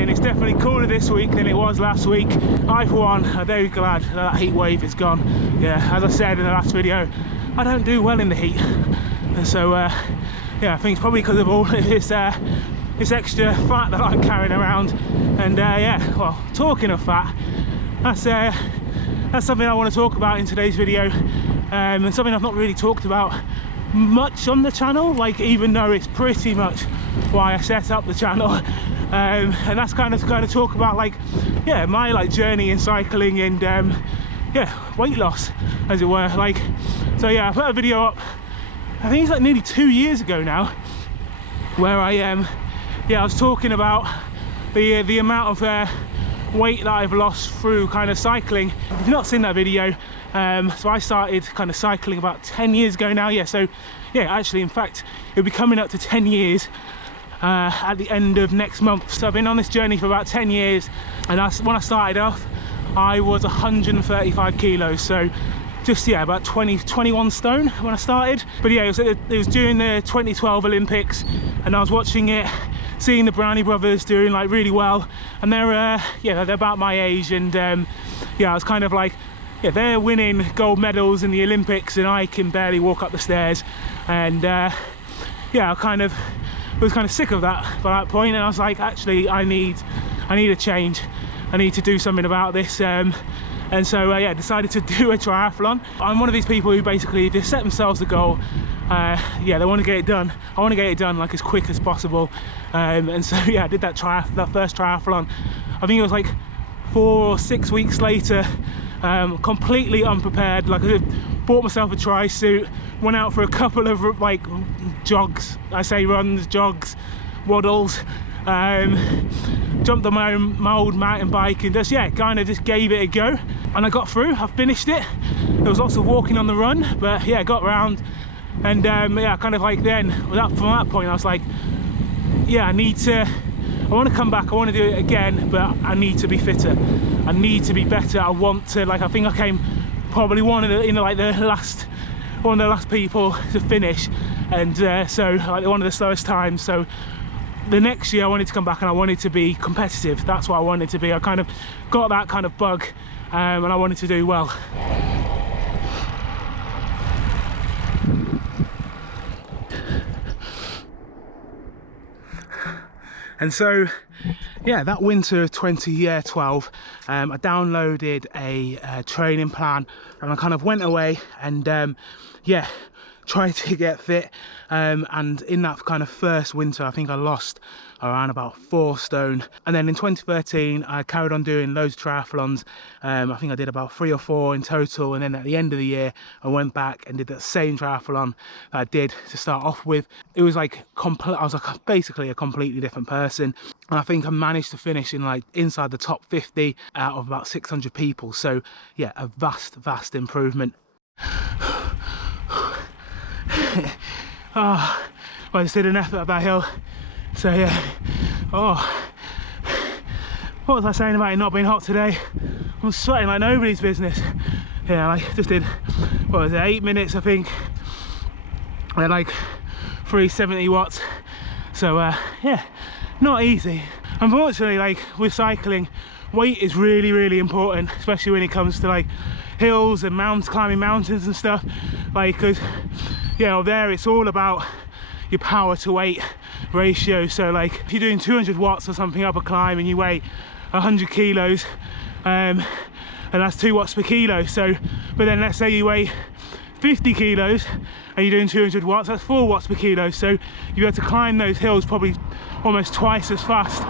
cycling. It's definitely cooler this week than it was last week. I for one am very glad that heat wave is gone. Yeah, as I said in the last video, I don't do well in the heat, and so yeah, I think it's probably because of all this extra fat that I'm carrying around. And yeah, well, talking of fat, that's something I want to talk about in today's video, and something I've not really talked about much on the channel, like, even though it's pretty much why I set up the channel. And that's kind of talk about, like, yeah, my like journey in cycling and yeah, weight loss, as it were. Like, so yeah, I put a video up, I think it's like nearly 2 years ago now, where I yeah, I was talking about the amount of weight that I've lost through kind of cycling. If you've not seen that video, so I started kind of cycling about 10 years ago now. Yeah, so yeah, actually, in fact, it'll be coming up to 10 years at the end of next month. So I've been on this journey for about 10 years, and when I started off, I was 135 kilos, so just, yeah, about 21 stone when I started. But yeah, it was during the 2012 Olympics, and I was watching it, seeing the Brownie brothers doing like really well, and they're yeah, they're about my age, and yeah, I was kind of like, yeah, they're winning gold medals in the Olympics and I can barely walk up the stairs. And yeah, I was kind of sick of that by that point, and I was like, actually, I need a change. I need to do something about this. And so yeah, decided to do a triathlon. I'm one of these people who basically, if they set themselves a goal, yeah, they want to get it done. I want to get it done like as quick as possible. And so yeah, I did that first triathlon. I think it was like 4 or 6 weeks later, completely unprepared. Like, I bought myself a tri-suit, went out for a couple of like jogs, I say runs, jogs, waddles, jumped on my old mountain bike, and just, yeah, kind of just gave it a go, and I got through. I finished it. There was lots of walking on the run, but yeah, got round, and yeah, kind of like then from that point I was like, yeah, I want to come back, I want to do it again, but I need to be fitter, I need to be better. I want to, like, I think I came probably one of the last people to finish, and so like one of the slowest times. So the next year I wanted to come back and I wanted to be competitive. That's what I wanted to be. I kind of got that kind of bug, and I wanted to do well. And so yeah, that winter of 2012, I downloaded a training plan, and I kind of went away and yeah, tried to get fit, and in that kind of first winter I think I lost around about 4 stone. And then in 2013 I carried on doing loads of triathlons. I think I did about 3 or 4 in total, and then at the end of the year I went back and did that same triathlon that I did to start off with. It was like I was like basically a completely different person, and I think I managed to finish in like inside the top 50 out of about 600 people. So yeah, a vast improvement. Oh, well, I just did an effort up that hill, so yeah. Oh, what was I saying about it not being hot today? I'm sweating like nobody's business. Yeah, I just did, what was it, 8 minutes I think, at like 370 watts. So yeah, not easy. Unfortunately, like with cycling, weight is really important, especially when it comes to like hills and climbing mountains and stuff. Like, because yeah, there it's all about your power to weight ratio. So like if you're doing 200 watts or something up a climb and you weigh 100 kilos, and that's 2 watts per kilo. So, but then let's say you weigh 50 kilos and you're doing 200 watts, that's 4 watts per kilo. So you have to climb those hills probably almost twice as fast.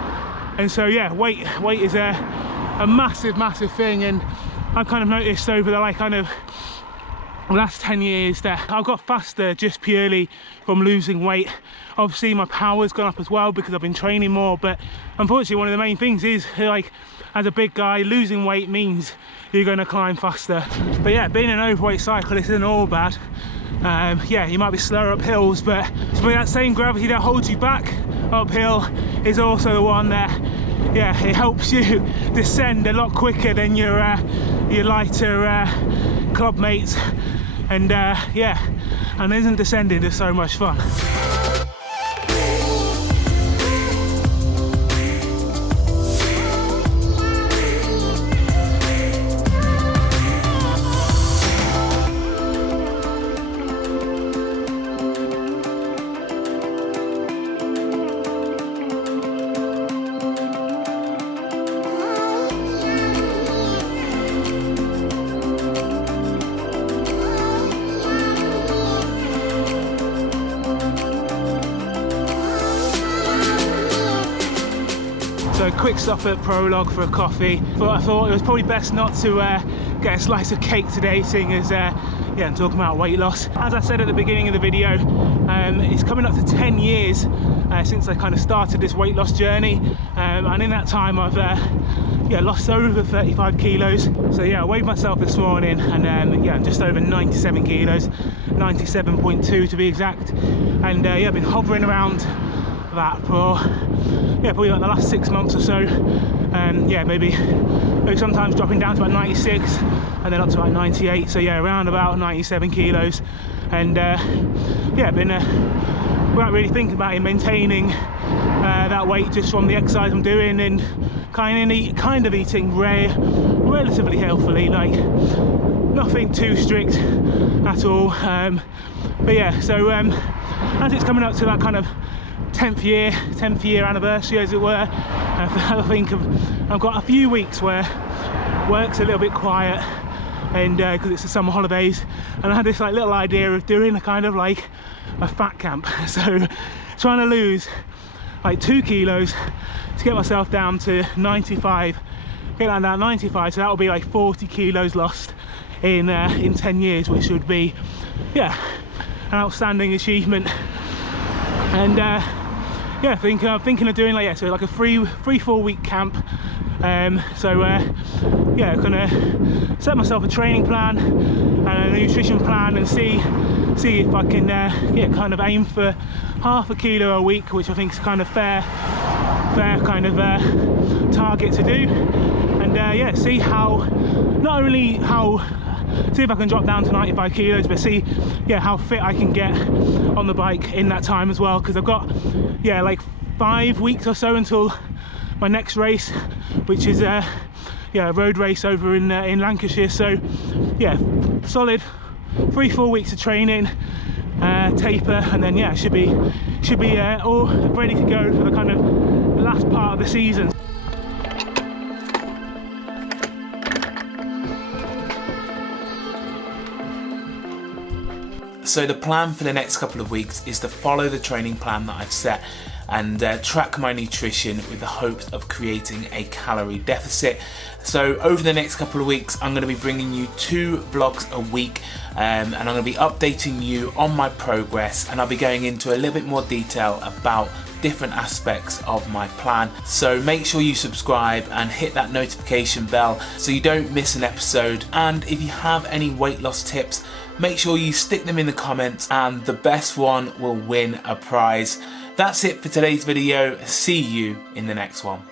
And so yeah, weight is a massive thing. And I've kind of noticed over the like kind of last 10 years that I've got faster just purely from losing weight. Obviously my power's gone up as well because I've been training more, but unfortunately one of the main things is, like, as a big guy, losing weight means you're going to climb faster. But yeah, being an overweight cyclist isn't all bad. Yeah, you might be slower up hills, but that same gravity that holds you back uphill is also the one that, yeah, it helps you descend a lot quicker than your lighter club mates. And yeah, and isn't descending just so much fun? quick stop at Prologue for a coffee, but I thought it was probably best not to get a slice of cake today, seeing as yeah, I'm talking about weight loss. As I said at the beginning of the video, it's coming up to 10 years since I kind of started this weight loss journey, and in that time I've yeah, lost over 35 kilos. So yeah, I weighed myself this morning, and yeah, I'm just over 97 kilos, 97.2 to be exact, and yeah, I've been hovering around that for yeah, probably like the last 6 months or so. Yeah, maybe sometimes dropping down to about 96 and then up to about 98, so yeah, around about 97 kilos. And yeah, I've been without really thinking about it, maintaining that weight just from the exercise I'm doing, and kind of eating relatively healthily, like nothing too strict at all. But yeah, so as it's coming up to that kind of 10th year anniversary, as it were, I think I've got a few weeks where work's a little bit quiet, and because it's the summer holidays, and I had this like little idea of doing a kind of like a fat camp. So trying to lose like 2 kilos to get myself down to 95, get down to 95, so that will be like 40 kilos lost in 10 years, which would be, yeah, an outstanding achievement. And yeah, I'm thinking of doing like, yeah, so like a 3-4 week camp. So yeah, gonna set myself a training plan and a nutrition plan, and see if I can yeah, kind of aim for half a kilo a week, which I think is kind of fair kind of target to do. And yeah, see how, not only see if I can drop down to 95 kilos, but see, yeah, how fit I can get on the bike in that time as well, because I've got, yeah, like 5 weeks or so until my next race, which is yeah, a road race over in Lancashire. So yeah, solid 3-4 weeks of training, taper, and then yeah, should be all ready to go for the kind of last part of the season. So the plan for the next couple of weeks is to follow the training plan that I've set and track my nutrition with the hopes of creating a calorie deficit. So over the next couple of weeks, I'm going to be bringing you 2 vlogs a week, and I'm going to be updating you on my progress, and I'll be going into a little bit more detail about different aspects of my plan. So make sure you subscribe and hit that notification bell so you don't miss an episode. And if you have any weight loss tips, make sure you stick them in the comments, and the best one will win a prize. That's it for today's video. See you in the next one.